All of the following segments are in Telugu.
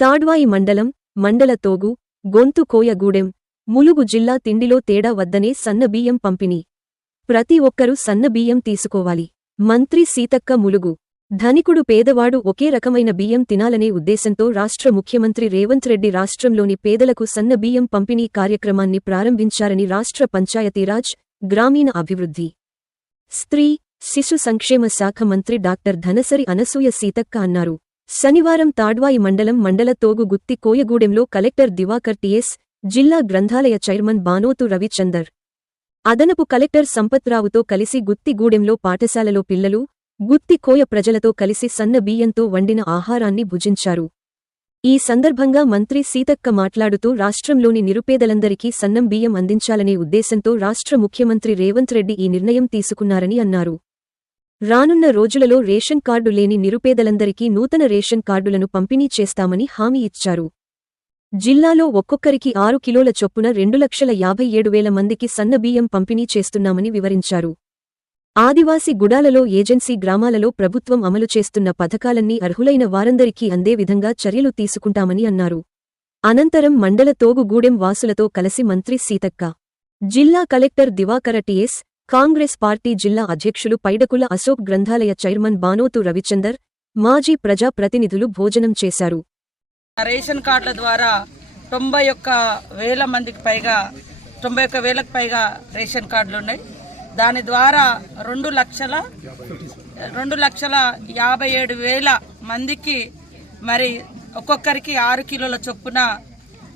తాడ్వాయి మండలం మండల తోగు గొంతు కోయగూడెం ములుగు జిల్లా తిండిలో తేడా వద్దనే సన్నబియ్యం పంపిణీ. ప్రతి ఒక్కరూ సన్నబియ్యం తీసుకోవాలి. మంత్రి సీతక్క ములుగు. ధనికుడు పేదవాడు ఒకే రకమైన బియ్యం తినాలనే ఉద్దేశంతో రాష్ట్ర ముఖ్యమంత్రి రేవంత్ రెడ్డి రాష్ట్రంలోని పేదలకు సన్నబియ్యం పంపిణీ కార్యక్రమాన్ని ప్రారంభించారని రాష్ట్ర పంచాయతీరాజ్, గ్రామీణ అభివృద్ధి, స్త్రీ, శిశు సంక్షేమ శాఖ మంత్రి డాక్టర్ ధనసరి అనసూయ సీతక్క అన్నారు. శనివారం తాడ్వాయి మండలం మండల తోగు గుత్తి కోయగూడెంలో కలెక్టర్ దివాకర్ టిఎస్, జిల్లా గ్రంథాలయ చైర్మన్ బానోతు రవిచందర్, అదనపు కలెక్టర్ సంపత్రావుతో కలిసి గుత్తిగూడెంలో పాఠశాలలో పిల్లలు, గుత్తి కోయ ప్రజలతో కలిసి సన్న బియ్యంతో వండిన ఆహారాన్ని భుజించారు. ఈ సందర్భంగా మంత్రి సీతక్క మాట్లాడుతూ రాష్ట్రంలోని నిరుపేదలందరికీ సన్నం బియ్యం అందించాలనే ఉద్దేశంతో రాష్ట్ర ముఖ్యమంత్రి రేవంత్ రెడ్డి ఈ నిర్ణయం తీసుకున్నారని అన్నారు. రానున్న రోజులలో రేషన్ కార్డు లేని నిరుపేదలందరికీ నూతన రేషన్ కార్డులను పంపిణీ చేస్తామని హామీ ఇచ్చారు. జిల్లాలో ఒక్కొక్కరికి 6 కిలోల చొప్పున 2,57,000 మందికి సన్నబియ్యం పంపిణీ చేస్తున్నామని వివరించారు. ఆదివాసీ గుడాలలో ఏజెన్సీ గ్రామాలలో ప్రభుత్వం అమలు చేస్తున్న పథకాలన్నీ అర్హులైన వారందరికీ అందే విధంగా చర్యలు తీసుకుంటామని అన్నారు. అనంతరం మండల తోగుగూడెం వాసులతో కలిసి మంత్రి సీతక్క, జిల్లా collector Divakara TS, Congress party జిల్లా అధ్యక్షులు పైడకుల అశోక్, గ్రంథాలయ చైర్మన్ బానోతు రవిచందర్, మాజీ ప్రజా ప్రతినిధులు భోజనం చేశారు. రేషన్ కార్డుల ద్వారా 91,000 మందికి పైగా 91,000కు పైగా రేషన్ కార్డులు ఉన్నాయి. దాని ద్వారా 2,57,000 మందికి మరి ఒక్కొక్కరికి 6 కిలోల చొప్పున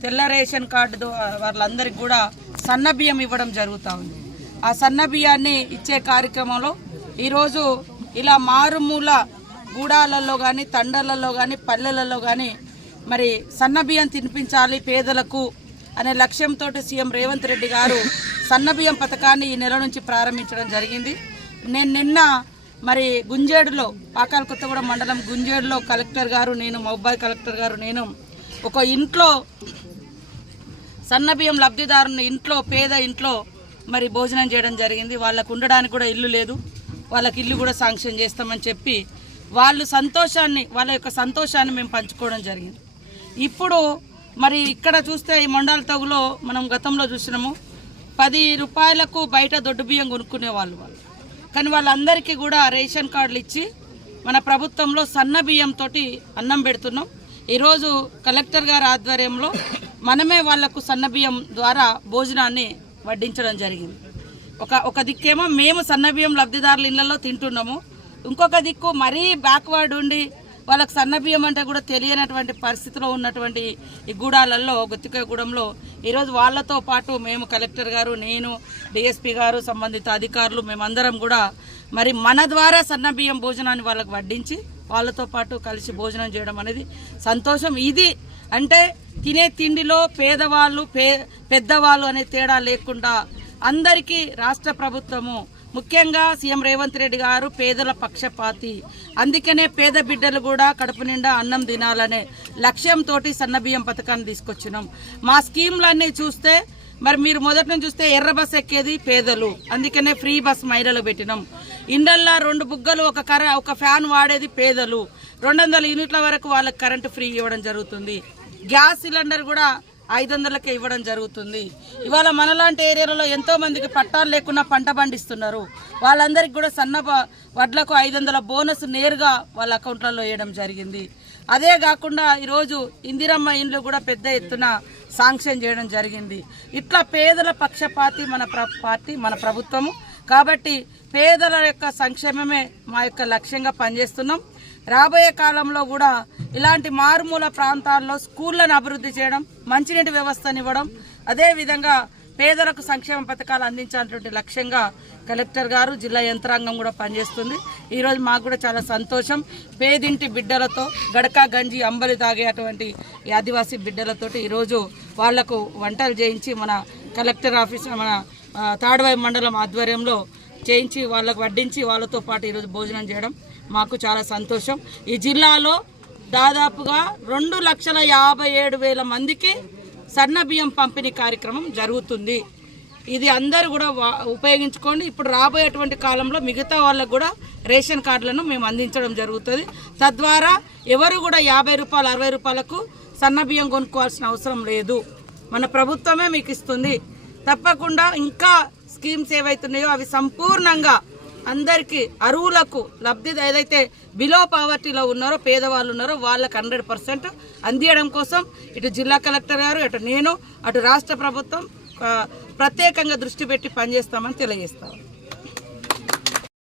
తెల్ల రేషన్ కార్డు వాళ్ళందరికీ కూడా సన్నబియ్యం ఇవ్వడం జరుగుతూ ఉంది. ఆ సన్నబియ్యాన్ని ఇచ్చే కార్యక్రమంలో ఈరోజు ఇలా మారుమూల గూడాలలో కానీ, తండలలో కానీ, పల్లెలలో కానీ మరి సన్నబియ్యం తినిపించాలి పేదలకు అనే లక్ష్యంతో సీఎం రేవంత్ రెడ్డి గారు సన్నబియ్యం పథకాన్ని ఈ నెల నుంచి ప్రారంభించడం జరిగింది. నేను నిన్న మరి గుంజేడులో, పాకాల కొత్తగూడెం మండలం గుంజేడులో కలెక్టర్ గారు నేను, మహబూబాబాద్ కలెక్టర్ గారు నేను ఒక ఇంట్లో సన్నబియ్యం లబ్ధిదారుని ఇంట్లో, పేద ఇంట్లో మరి భోజనం చేయడం జరిగింది. వాళ్ళకు ఉండడానికి కూడా ఇల్లు లేదు, వాళ్ళకి ఇల్లు కూడా శాంక్షన్ చేస్తామని చెప్పి వాళ్ళ యొక్క సంతోషాన్ని మేము పంచుకోవడం జరిగింది. ఇప్పుడు మరి ఇక్కడ చూస్తే ఈ మండల తగులో మనం గతంలో చూసినాము 10 రూపాయలకు బయట దొడ్డు బియ్యం కొనుక్కునే వాళ్ళు. కానీ వాళ్ళందరికీ కూడా రేషన్ కార్డులు ఇచ్చి మన ప్రభుత్వంలో సన్న బియ్యంతో అన్నం పెడుతున్నాం. ఈరోజు కలెక్టర్ గారి ఆధ్వర్యంలో మనమే వాళ్లకు సన్న బియ్యం ద్వారా భోజనాన్ని వడ్డించడం జరిగింది. ఒక దిక్కేమో మేము సన్నబియ్యం లబ్ధిదారుల ఇళ్లలో తింటున్నాము, ఇంకొక దిక్కు మరీ బ్యాక్వర్డ్ ఉండి వాళ్ళకి సన్నబియ్యం అంటే కూడా తెలియనటువంటి పరిస్థితిలో ఉన్నటువంటి ఈ గూడాలలో, గుత్తికోయగూడెంలో ఈరోజు వాళ్ళతో పాటు మేము కలెక్టర్ గారు, నేను, డిఎస్పీ గారు, సంబంధిత అధికారులు మేమందరం కూడా మరి మన ద్వారా సన్నబియ్యం భోజనాన్ని వాళ్ళకు వడ్డించి వాళ్ళతో పాటు కలిసి భోజనం చేయడం అనేది సంతోషం. ఇది అంటే తినే తిండిలో పేదవాళ్ళు పెద్దవాళ్ళు అనే తేడా లేకుండా అందరికీ రాష్ట్ర ప్రభుత్వము, ముఖ్యంగా సీఎం రేవంత్ రెడ్డి గారు పేదల పక్షపాతి. అందుకనే పేద బిడ్డలు కూడా కడుపు నిండా అన్నం తినాలనే లక్ష్యంతో సన్నబియ్యం పథకాన్ని తీసుకొచ్చినాం. మా స్కీమ్లన్నీ చూస్తే మరి మీరు మొదటి నుంచి చూస్తే ఎర్ర బస్ ఎక్కేది పేదలు, అందుకనే ఫ్రీ బస్ మహిళలు పెట్టినాం. ఇండల్లా 2 బుగ్గలు ఒక ఫ్యాన్ వాడేది పేదలు. 200 యూనిట్ల వరకు వాళ్ళకి కరెంటు ఫ్రీ ఇవ్వడం జరుగుతుంది. గ్యాస్ సిలిండర్ కూడా 500కే ఇవ్వడం జరుగుతుంది. ఇవాళ మనలాంటి ఏరియాలలో ఎంతో మందికి పట్టాలు లేకుండా పంట పండిస్తున్నారు. వాళ్ళందరికీ కూడా సన్న వడ్లకు 500 బోనస్ నేరుగా వాళ్ళ అకౌంట్లలో వేయడం జరిగింది. అదే కాకుండా ఈరోజు ఇందిరమ్మ ఇండ్లు కూడా పెద్ద ఎత్తున శాంక్షన్ చేయడం జరిగింది. ఇట్లా పేదల పక్షపాతి మన పార్టీ, మన ప్రభుత్వము. కాబట్టి పేదల యొక్క సంక్షేమమే మా యొక్క లక్ష్యంగా పనిచేస్తున్నాం. రాబోయే కాలంలో కూడా ఇలాంటి మారుమూల ప్రాంతాల్లో స్కూళ్లను అభివృద్ధి చేయడం, మంచినీటి వ్యవస్థనివ్వడం, అదేవిధంగా పేదలకు సంక్షేమ పథకాలు అందించాలన్నటువంటి లక్ష్యంగా కలెక్టర్ గారు, జిల్లా యంత్రాంగం కూడా పనిచేస్తుంది. ఈరోజు మాకు కూడా చాలా సంతోషం. పేదింటి బిడ్డలతో గడక గంజి అంబలి తాగేటువంటి ఆదివాసీ బిడ్డలతోటి ఈరోజు వాళ్లకు వంటలు చేయించి మన కలెక్టర్ ఆఫీస్, మన తాడ్వాయి మండలం ఆధ్వర్యంలో చేయించి వాళ్ళకు వడ్డించి వాళ్ళతో పాటు ఈరోజు భోజనం చేయడం మాకు చాలా సంతోషం. ఈ జిల్లాలో దాదాపుగా 2,57,000 మందికి సన్నబియ్యం పంపిణీ కార్యక్రమం జరుగుతుంది. ఇది అందరూ కూడా ఉపయోగించుకోండి. ఇప్పుడు రాబోయేటువంటి కాలంలో మిగతా వాళ్ళకు కూడా రేషన్ కార్డులను మేము అందించడం జరుగుతుంది. తద్వారా ఎవరు కూడా 50 రూపాయలు 60 రూపాయలకు సన్న బియ్యం కొనుక్కోవాల్సిన అవసరం లేదు, మన ప్రభుత్వమే మీకు ఇస్తుంది. తప్పకుండా ఇంకా స్కీమ్స్ ఏవైతున్నాయో అవి సంపూర్ణంగా అందరికీ అర్హులకు లబ్ధి ఏదైతే బిలో పావర్టీలో ఉన్నారో పేదవాళ్ళు ఉన్నారో వాళ్ళకి 100% అందియడం కోసం ఇటు జిల్లా కలెక్టర్ గారు, అటు నేను, అటు రాష్ట్ర ప్రభుత్వం ప్రత్యేకంగా దృష్టి పెట్టి పనిచేస్తామని తెలియజేస్తాం.